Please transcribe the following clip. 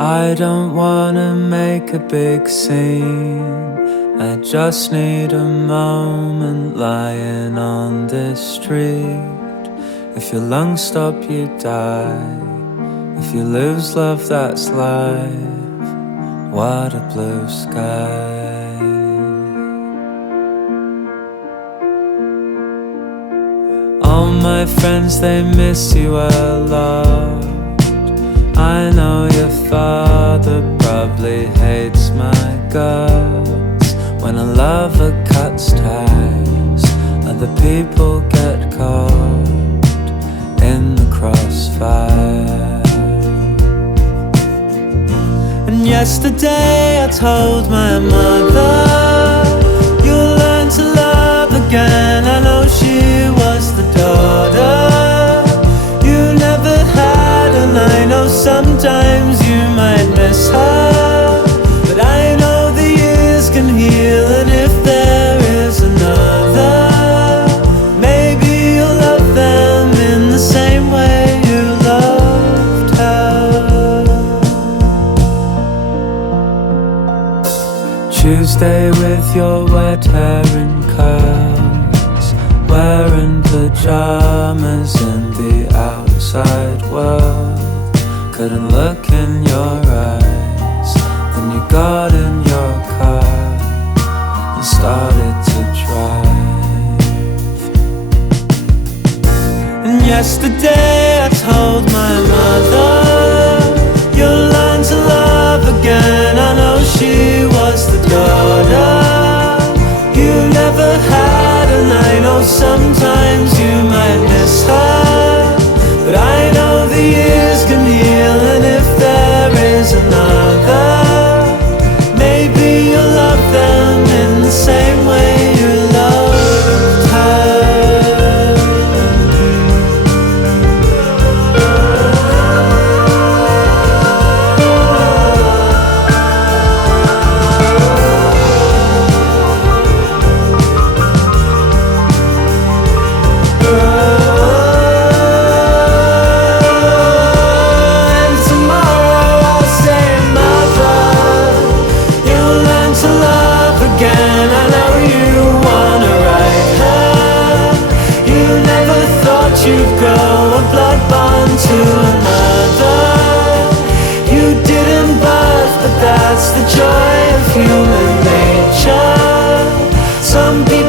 I don't wanna make a big scene. I just need a moment lying on this street. If your lungs stop, you die. If you lose love, that's life. What a blue sky. All my friends, they miss you a lot. I know your father probably hates my guts. When a lover cuts ties, other people get caught in the crossfire. And yesterday I told my mother, you'll learn to love again. I know she was the daughter you never had, and I know sometimes you might miss her, but I know the years can heal, and if there is another, maybe you'll love them in the same way you loved her. Tuesday with your wet hair in curls, wearing pajamas in the outside world. Couldn't look in your eyes. Then you got in your car and started to drive. And yesterday I told my mother, you'll learn to love again. I know she was the daughter you never had, and I know sometimes you might miss her, but I know the years can heal, and if there is another, maybe you'll love them in the same way you loved her. You'd grow a blood bond to another. You didn't birth, but that's the joy of human nature. Some people